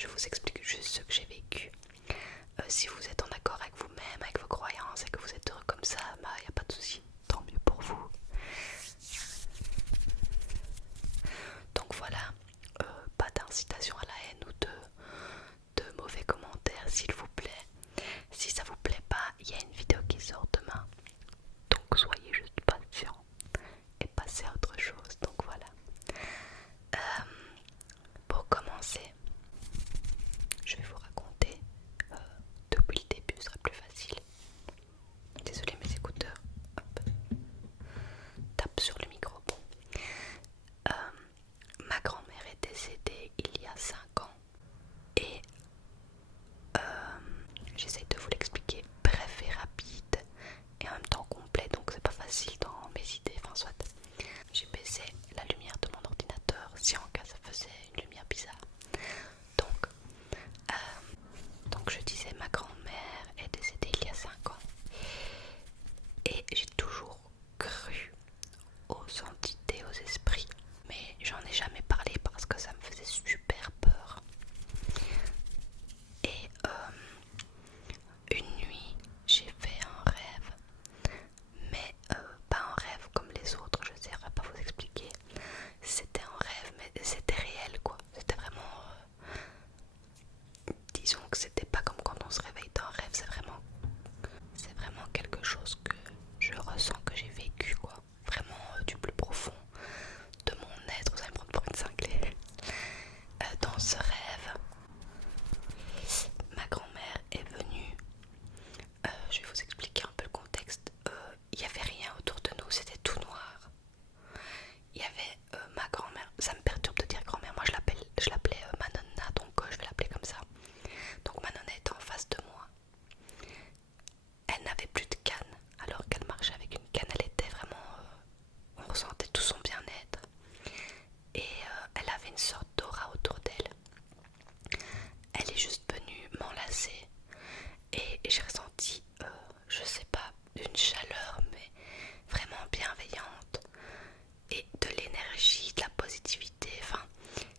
je vous explique juste ce que j'ai vécu. Si vous êtes en accord avec vous-même, avec vos croyances et que vous êtes heureux comme ça, bah y a pas de souci, tant mieux pour vous. Donc voilà, pas d'incitation à la haine ou de mauvais commentaires s'il vous plaît. Si ça vous plaît pas, il y a une vidéo qui sort demain. Donc soyez juste patient et passez à autre chose. Donc voilà. Pour commencer, je vais vous raconter depuis le début, ce sera plus facile. Désolée mes écouteurs, hop, tape sur le micro. Bon. Ma grand-mère est décédée il y a 5 ans et j'essaie de vous l'expliquer bref et rapide et en même temps complet, donc c'est pas facile dans mes idées, enfin soit. J'ai baissé la lumière de mon ordinateur si en cas ça faisait une lumière bizarre. Donc, je disais, ma grand-mère est décédée il y a 5 ans et j'ai toujours cru aux entités, aux esprits, mais j'en ai jamais parlé parce que ça me faisait super peur. Et une nuit, j'ai fait un rêve, mais pas un rêve comme les autres, je ne saurais pas vous expliquer. C'était un rêve, mais c'était réel quoi. C'était vraiment. Disons que c'était pas comme quand on se réveille d'un rêve, c'est vraiment quelque chose que je ressens, que j'ai vécu quoi. Vraiment du plus profond de mon être, vous allez me prendre pour une cinglée. Dans ce rêve, ma grand-mère est venue. Je vais vous expliquer un peu le contexte. Il n'y avait rien autour de nous, c'était tout noir. Il y avait ma grand-mère, ça me perturbe de dire grand-mère, moi je l'appelais Manonna, donc je vais l'appeler comme ça. Donc Manonna était en face de moi. Elle n'avait plus de canne, alors qu'elle marchait avec une canne, elle était vraiment... on ressentait tout son bien-être. Et elle avait une sorte d'aura autour d'elle. Elle est juste venue m'enlacer et j'ai ressenti, je sais pas, une chaleur mais vraiment bienveillante et de l'énergie, de la positivité. Enfin,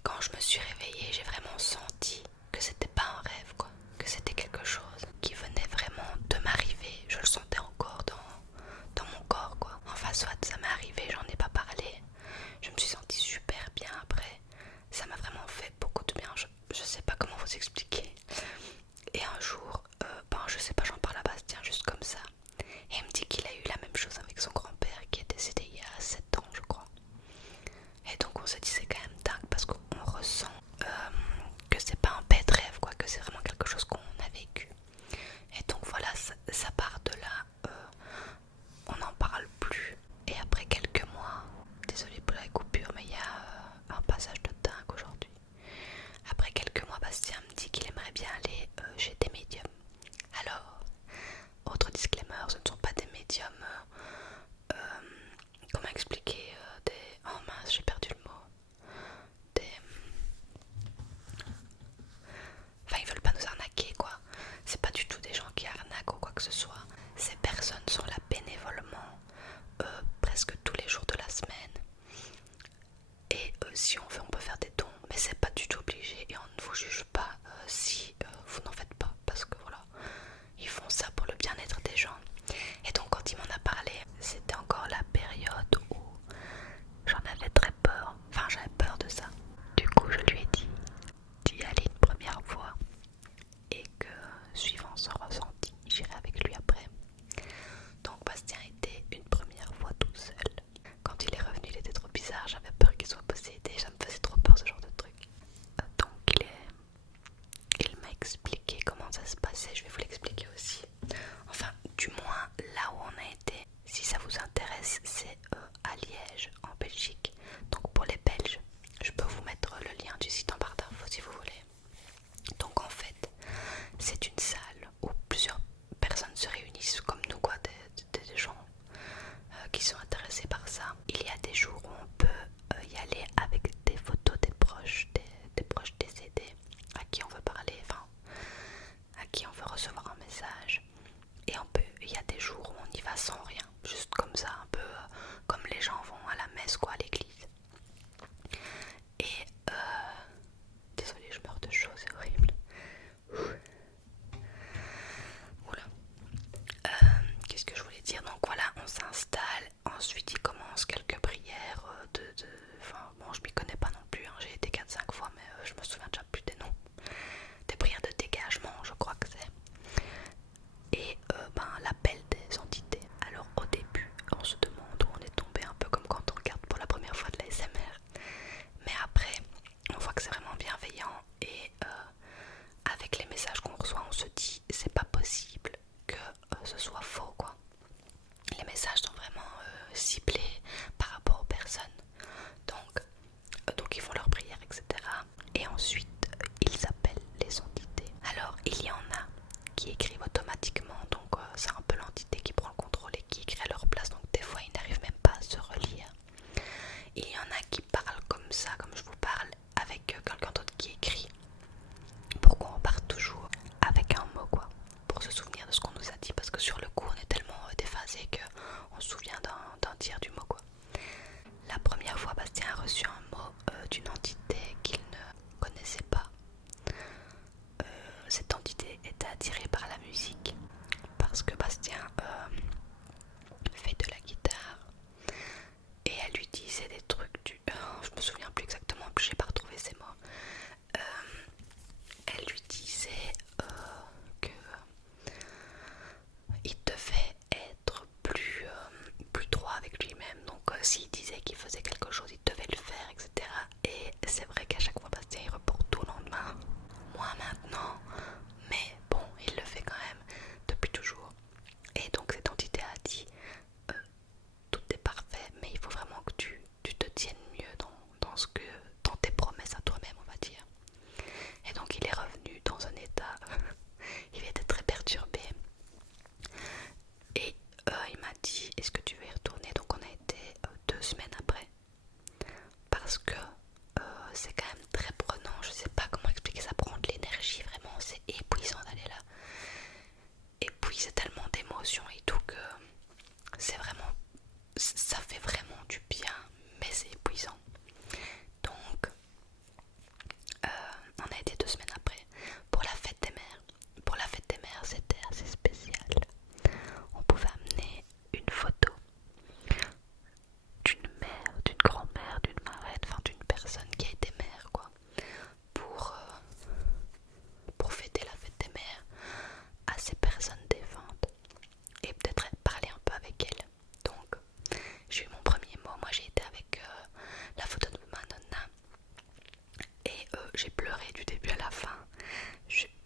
quand je me suis réveillée, j'ai vraiment senti que c'était pas un rêve quoi, que c'était quelque chose qui venait vraiment de m'arriver. Je le sentais encore dans mon corps quoi. Enfin soit ça m'est arrivé, j'en ai pas parlé. Je me suis sentie super bien après. Ça m'a vraiment fait beaucoup de bien. Je sais pas comment vous expliquer. Et un jour, je sais pas, j'en parle à Bastien juste comme ça. Et il me dit qu'il a eu la même chose avec son grand-père qui est décédé il y a 7 ans, je crois. Et donc on se dit c'est quand même dingue parce qu'on ressent que c'est pas un bête rêve, quoi, que c'est vraiment quelque chose qu'on a vécu. Et donc voilà, ça part de là. On n'en parle plus. Et après quelques mois, désolée pour la coupure, mais il y a un passage de dingue aujourd'hui. Après quelques mois, Bastien me dit qu'il aimerait bien aller chez des médiums. Alors, autre disclaimer, ce ne sont pas des médiums, comment expliquer, oh mince, j'ai perdu le mot. Enfin, ils veulent pas nous arnaquer quoi. C'est pas du tout des gens qui arnaquent ou quoi que ce soit. Ces personnes sont là bénévolement, presque tous les jours de la semaine. Et si on veut, on peut faire des dons, mais c'est pas du tout obligé et on ne vous juge pas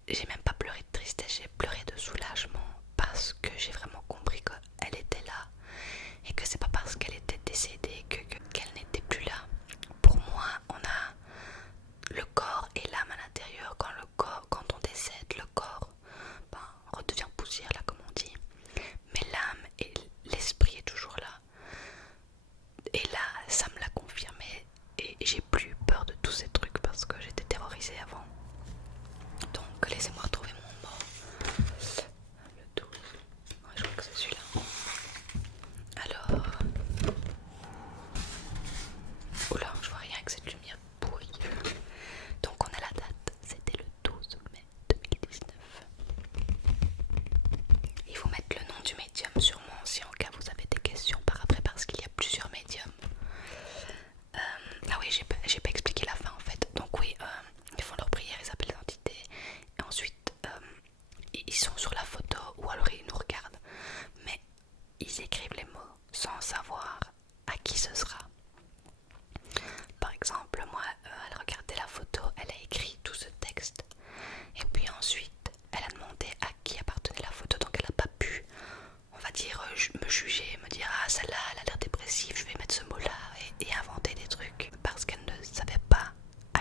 j'ai même pas pleuré de tristesse, j'ai pleuré de soulagement parce que j'ai vraiment compris qu'elle était là et que c'est pas parce qu'elle était décédée qu'elle n'était plus là. Pour moi, on a le corps et l'âme à l'intérieur. Quand on décède, le corps redevient poussière là comme on dit, mais l'âme et l'esprit est toujours là. Et là, ça me l'a confirmé et j'ai plus peur de tous ces trucs parce que j'étais terrorisée avant. Donc laissez-moi retrouver mon mot. Le 12. Ouais, je crois que c'est celui-là. Alors... Oula, je vois rien avec cette lumière pourrie. Donc on a la date, c'était le 12 mai 2019. Il faut mettre le nom du médium sûrement si en cas vous avez des questions par après parce qu'il y a plusieurs médiums. Ah oui, j'ai pas expliqué la fin en fait. Donc oui, ils font leur prière, ils appellent l'entité et ensuite ils sont sur la photo ou alors ils nous regardent. Mais ils écrivent les mots sans savoir à qui ce sera. Par exemple, moi, elle regardait la photo, elle a écrit tout ce texte et puis ensuite elle a demandé à qui appartenait la photo, donc elle n'a pas pu, on va dire, me juger, me dire ah celle-là elle a l'air dépressive, je vais mettre ce mot-là et inventer des trucs parce qu'elle ne savait pas à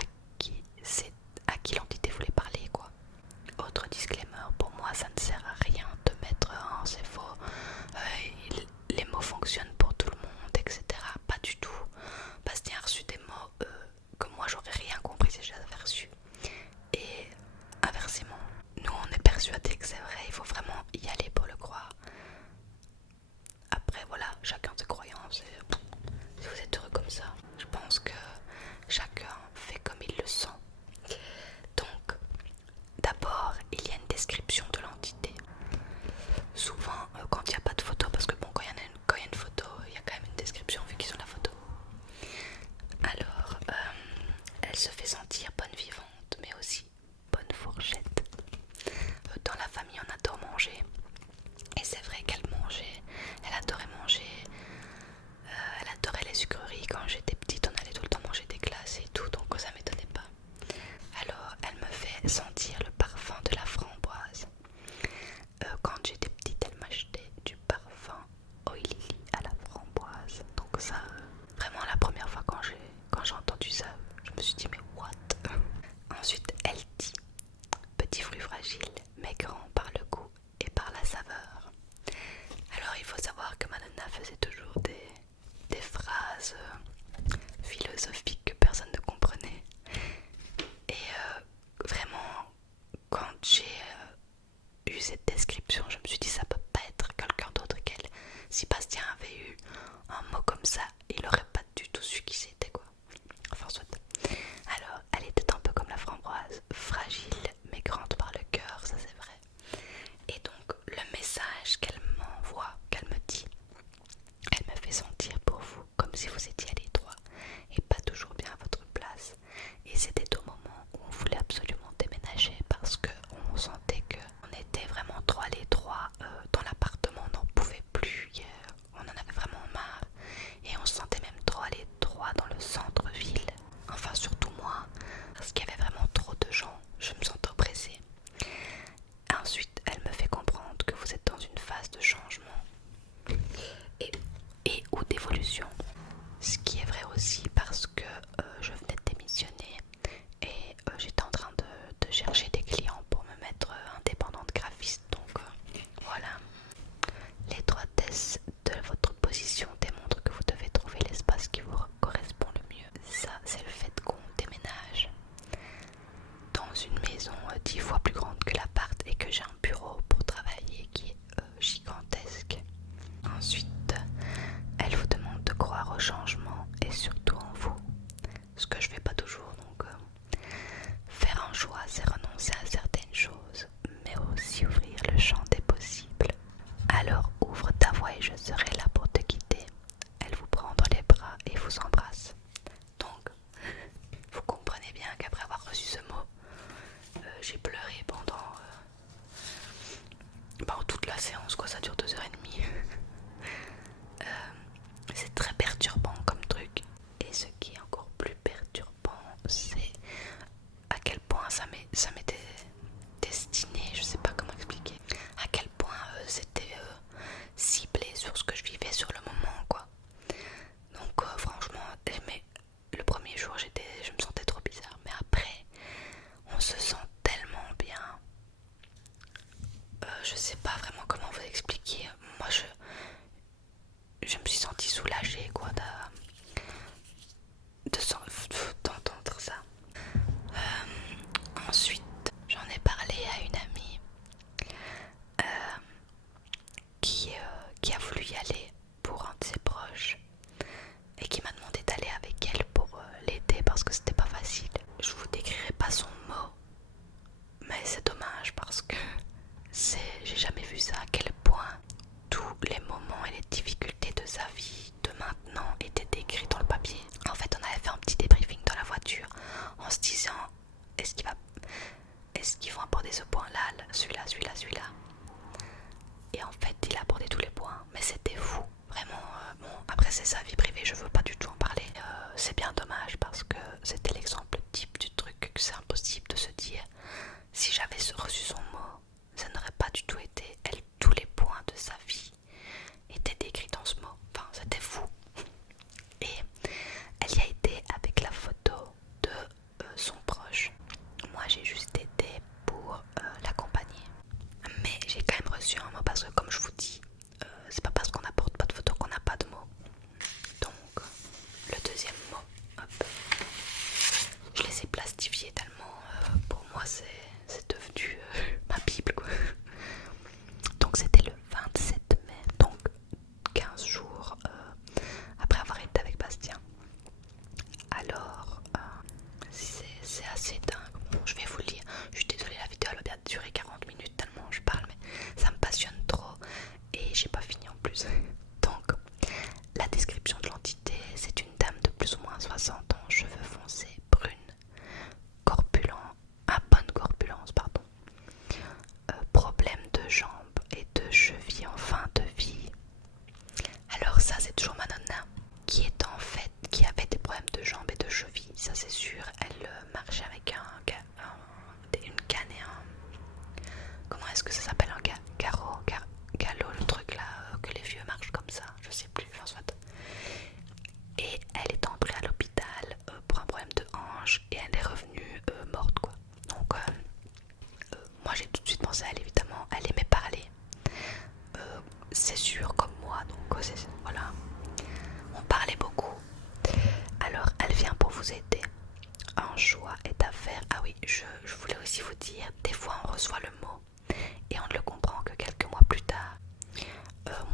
qui l'entité voulait parler quoi. Autre disclaimer, pour moi ça ne sert à rien de mettre c'est faux, les mots fonctionnent pour tout le monde, etc. Pas du tout. Bastien a reçu des mots que moi j'aurais rien compris si je les avais reçus. Et inversement, nous on est persuadés que c'est vrai, il faut vraiment y aller pour le croire. Après voilà, chacun ses croyances et si vous êtes heureux comme ça, je pense que chacun fait comme il le sent. Donc, d'abord, il y a une description de l'entité. Souvent, quand il n'y a pas de photo, parce que bon, quand il y a une photo, il y a quand même une description vu qu'ils ont la photo. Alors, elle se fait sentir bonne vivante, mais aussi bonne fourchette. Dans la famille, on adore manger. Et c'est vrai qu'elle mangeait, elle adorait manger. Elle adorait les sucreries. Quand j'étais petite, on allait tout le temps manger des glaces et tout, donc ça m'étonnait pas. Alors, elle me fait sentir le parfum de la framboise. Quand j'étais petite, elle m'achetait du parfum Oily à la framboise. Donc ça, vraiment la première fois quand j'ai entendu ça, je me suis dit mais what. Ensuite, elle dit petit fruit fragile, mais grand par le goût et par la saveur. Alors il faut savoir que Madonna faisait toujours des phrases philosophiques que personne ne comprenait. Et vraiment, quand j'ai eu cette description, je me suis dit ça peut pas être quelqu'un d'autre qu'elle. Si Bastien avait eu un mot comme ça, il aurait pas du tout su qui c'était quoi. Enfin soit. Alors, elle était un peu comme la framboise, fragile mais grande par le cœur, ça c'est vrai. Et donc le message qu'elle m'envoie, qu'elle me dit, elle me fait sentir pour vous comme si vous étiez à l'étroit et pas toujours bien à votre place. Et c'était au moment où on voulait absolument déménager parce qu'on sentait qu'on était vraiment trop à l'étroit dans l'appartement, on n'en pouvait plus, on en avait vraiment marre et on se sentait même trop à l'étroit dans le centre-ville. Enfin surtout moi, parce qu'il y avait vraiment trop de gens, je me sentais oppressée. Ensuite, elle me fait comprendre que vous êtes dans une phase de changement et ou d'évolution. Ce qui est vrai aussi parce que je venais de démissionner et j'étais en train de chercher des clients pour me mettre indépendante graphiste. Donc voilà. L'étroitesse de votre position démontre que vous devez trouver l'espace qui vous correspond le mieux. Ça, c'est le fait qu'on déménage dans une maison 10 fois plus grande que l'appart et que j'ai un bureau pour travailler qui est gigantesque. Ensuite, elle vous demande de croire au changement et surtout en vous, ce que je fais pas toujours. Donc faire un choix, c'est renoncer à certaines choses, mais aussi ouvrir le champ des possibles. Alors ouvre ta voie et je serai là pour te guider. Elle vous prend dans les bras et vous embrasse. Donc vous comprenez bien qu'après avoir reçu ce mot, j'ai pleuré pendant toute la séance, quoi, ça dure 2h30. C'est très perturbant comme truc. Et ce qui est encore plus perturbant, c'est à quel point ça met abordé ce point-là, celui-là. Et en fait, il a abordé tous les points, mais c'était fou. Vraiment, bon, après c'est sa vie privée, je veux pas du tout en parler. C'est bien dommage parce que c'était l'exemple type du truc que c'est impossible de se dire. Si j'avais reçu son mot, ça n'aurait pas du tout été. Tous les points de sa vie étaient décrits dans ce mot. Enfin, c'était fou. Et elle y a été avec la photo de son proche. Moi, j'ai juste été pour l'accompagner. Mais j'ai quand même reçu un mot parce que, comme je vous dis, c'est pas parce qu'on n'apporte pas de photo qu'on n'a pas de mots. Donc, le deuxième mot, hop, je les ai plastifiés tellement pour moi c'est devenu ma Bible quoi. Donc c'était le 27 mai, donc 15 jours après avoir été avec Bastien. Alors, c'est assez dingue. Bon, je vais vous le dire. Je suis désolée, la vidéo elle va bien durer 40 minutes tellement je parle, mais ça me passionne trop et j'ai pas fini en plus. Donc, la description de l'entité, c'est une dame de plus ou moins 60 ans, cheveux foncés, brune, bonne corpulence, pardon. Problème de jambes et de chevilles en fin de vie. Alors ça c'est toujours ma nonna qui avait des problèmes de jambes et de chevilles, ça c'est sûr. Elle marchait avec une canne et comment est-ce que ça s'appelle, un galop, le truc là que les vieux marchent comme ça, je sais plus, enfin soit. Et elle est entrée à l'hôpital pour un problème de hanche et elle est revenue morte quoi. Donc moi j'ai tout de suite pensé à elle, évidemment, elle aimait parler. C'est sûr comme moi, donc voilà. On parlait beaucoup. Alors elle vient pour vous aider. Un choix est à faire. Ah oui, je voulais aussi vous dire, des fois on reçoit le mot et on ne le comprend que quelques mois plus tard.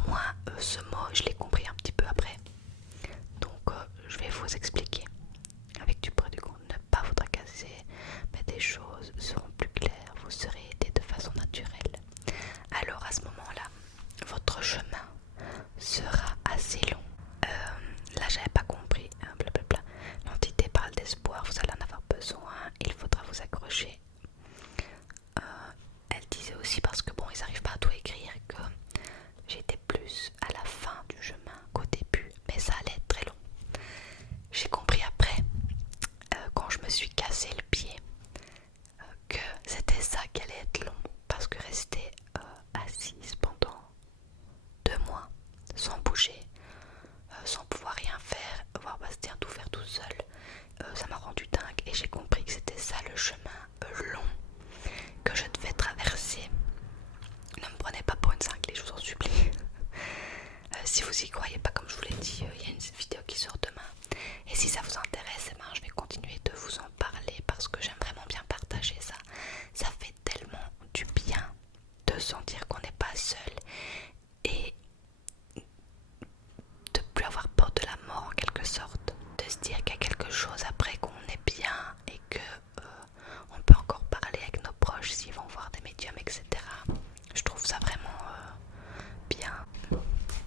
Moi, ce mot, je l'ai compris un petit peu après. Donc je vais vous expliquer. Avec du près du compte, ne pas vous tracasser, mais des choses seront plus claires, vous serez aidé de façon naturelle. Alors à ce moment-là, votre chemin sera assez long. Là j'avais pas compris, blablabla. L'entité parle d'espoir, vous allez en avoir besoin, il faudra vous accrocher. Elle disait aussi, parce que bon, ils n'arrivent pas à tout écrire, que j'étais plus à la fin du chemin qu'au début, mais ça allait être très long. J'ai compris après, quand je me suis cassé le pied, que c'était ça qui allait être long, parce que rester assise pendant 2 mois, sans bouger, sans pouvoir rien faire, voir Bastien tout faire tout seul, ça m'a rendu dingue et j'ai compris que c'était ça le chemin long que je devais traverser. Ne me prenez pas pour une cinglée, je vous en supplie. Si vous y croyez pas, comme je vous l'ai dit, il y a une vidéo qui sort demain. Et si ça vous intéresse, eh ben, je vais continuer de vous en parler parce que j'aime vraiment bien partager ça. Ça fait tellement du bien de sentir qu'on n'est pas seul et de plus avoir peur de la mort en quelque sorte. De se dire qu'il y a quelque chose après, qu'on est bien et que on peut encore parler avec nos proches s'ils vont voir des médiums, etc. Je trouve ça vraiment bien.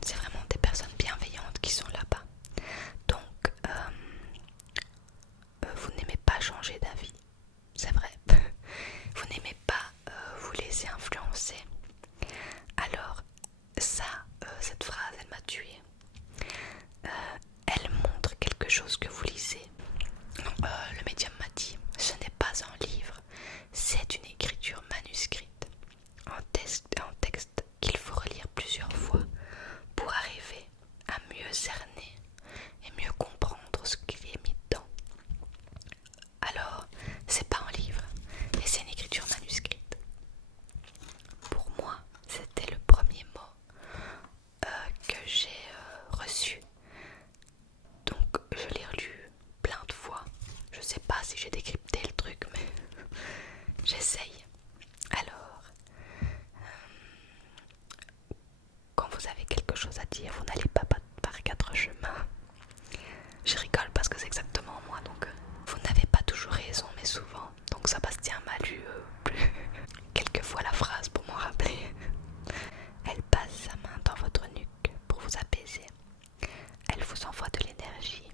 C'est vraiment des personnes bienveillantes qui sont là-bas. Donc, vous n'aimez pas changer d'avis, c'est vrai. Vous n'aimez pas vous laisser influencer. Alors, cette phrase, elle m'a tuée. Elle montre quelque chose que vous lisez. Le médium m'a dit, ce n'est pas un livre, c'est une écriture manuscrite. Un texte qu'il faut relire plusieurs fois pour arriver à mieux cerner et mieux comprendre ce qu'il est mis dedans. Alors, c'est pas un livre, mais c'est une écriture manuscrite. Pour moi, c'était le premier mot que j'ai reçu. Donc, je l'ai relu plein de fois. Je sais pas si j'ai décrypté le truc, mais j'essaye. Alors, quand vous avez quelque chose à dire, vous n'allez pas par 4 chemins. Je rigole parce que c'est exactement moi, donc vous n'avez pas toujours raison, mais souvent. Donc Sébastien m'a lu quelques fois la phrase pour m'en rappeler. Elle passe sa main dans votre nuque pour vous apaiser. Elle vous envoie de l'énergie.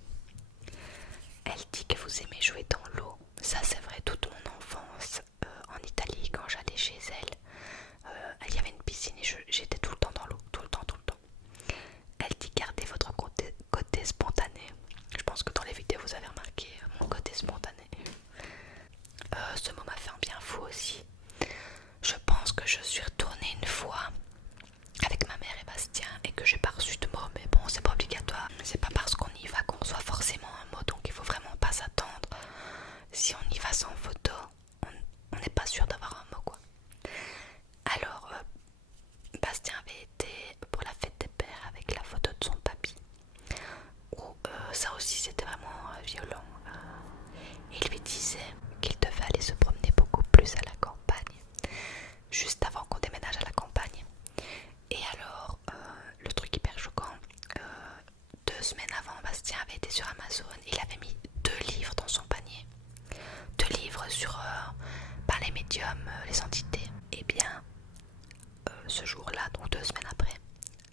Elle dit que vous aimez jouer dans l'eau. Ça c'est vrai, toute mon enfance en Italie, quand j'allais les entités. Et bien, ce jour-là, donc 2 semaines après,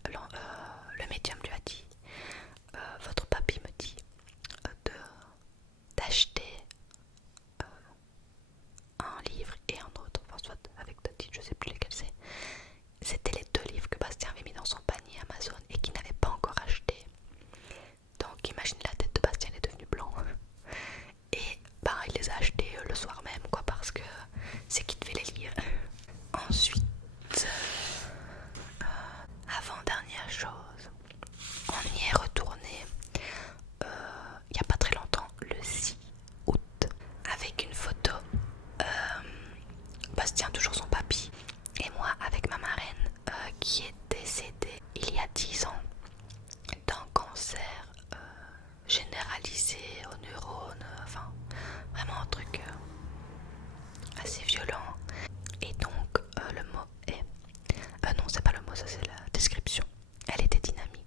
le médium lui a dit votre papy me dit d'acheter un livre et un autre, enfin soit avec d'autres titres, je sais plus lesquels c'est. C'était les 2 livres que Bastien avait mis dans son panier Amazon et qu'il n'avait pas encore acheté. Donc imagine, la tête de Bastien est devenue blanc. Et bah il les a achetés le soir même, quoi, parce que c'est qu'il devait les lire. Ensuite, avant-dernière chose, on y est retourné il n'y a pas très longtemps, le 6 août, avec une photo. Bastien, toujours son papy, et moi avec ma marraine qui est décédée il y a 10 ans d'un cancer généralisé aux neurones, enfin vraiment un truc assez violent. Et donc le mot est... non, c'est pas le mot, ça c'est la description. Elle était dynamique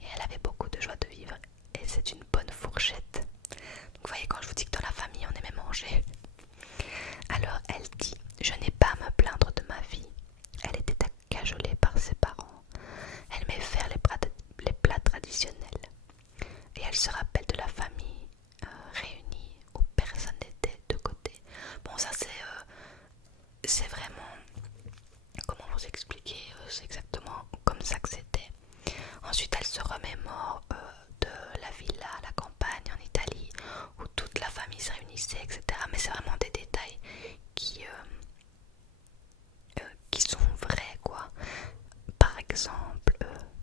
et elle avait beaucoup de joie de vivre et c'est une bonne fourchette. Donc vous voyez, quand je vous dis que dans la famille on aimait manger. Alors elle dit: je n'ai pas à me plaindre de ma vie. Elle était cajolée par ses parents. Elle aimait faire les plats traditionnels. Et elle se rappelle de la famille réunie où personne n'était de côté. Bon, ça c'est vraiment... Comment vous expliquer, c'est exactement comme ça que c'était. Ensuite elle se remémore de la villa à la campagne en Italie où toute la famille se réunissait, etc. Mais c'est vraiment des détails qui sont vrais, quoi. Par exemple,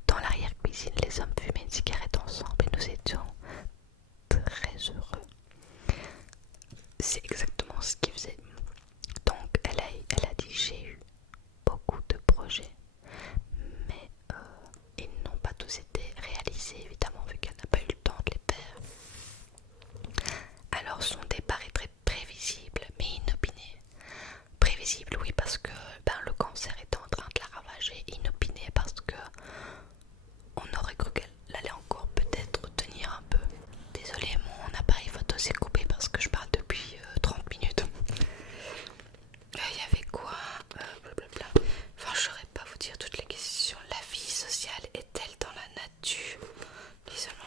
dans l'arrière-cuisine, les hommes fumaient une cigarette ensemble et nous étions très heureux. C'est exactement ce qu'ils faisaient. Donc elle a dit: j'ai eu beaucoup de projets, mais ils n'ont pas tous été réalisés, évidemment, vu qu'elle n'a pas eu le temps de les faire. Alors son départ est très prévisible mais inopiné. Prévisible, oui, parce que le cancer était en train de la ravager. Inopiné parce que on aurait cru qu'elle allait encore peut-être tenir un peu. Désolée, mon appareil photo s'est coupé parce que je parle depuis 30 minutes. Il y avait quoi, blablabla. Enfin, je saurais pas vous dire toutes les questions. La vie sociale est-elle dans la nature? L'isolement.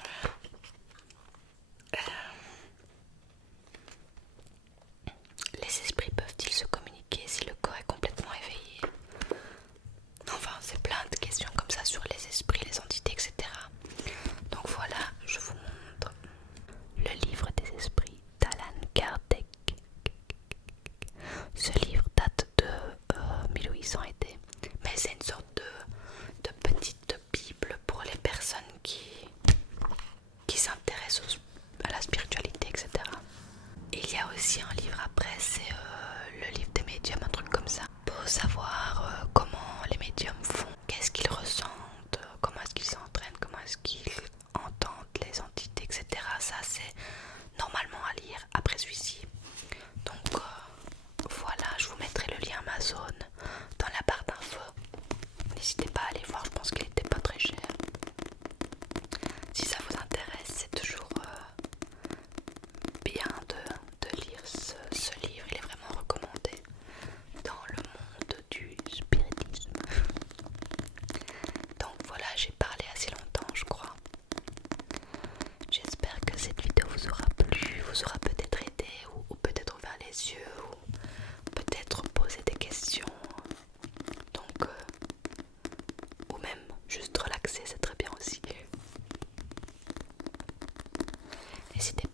Les esprits peuvent-ils se communiquer si le corps est complètement éveillé? Enfin, c'est plein de questions comme ça sur les esprits, les entités, etc. Donc voilà, je vous montre le livre des esprits d'Alan Kardec. Ce livre date de 1800 et des, mais c'est une sorte de petite bible pour les personnes qui s'intéressent à la spiritualité, etc. Il y a aussi un livre après, c'est le livre des médiums, un truc comme ça, pour savoir comment les médiums font, qu'est-ce qu'ils ressentent, comment est-ce qu'ils s'entraînent, comment est-ce qu'ils entendent les entités, etc. Ça c'est normalement à lire après celui-ci. Donc voilà, je vous mettrai le lien Amazon dans la barre d'infos. N'hésitez pas à aller voir, je pense qu'il était pas très cher. Si ça vous intéresse, c'est toujours bien de lire ce livre, il est vraiment recommandé dans le monde du spiritisme. Donc voilà, j'ai parlé assez longtemps, je crois. J'espère que cette vidéo vous aura plu, vous aura peut-être aidé ou peut-être ouvert les yeux ou peut-être posé des questions. Donc ou même juste relaxer, c'est très bien aussi. N'hésitez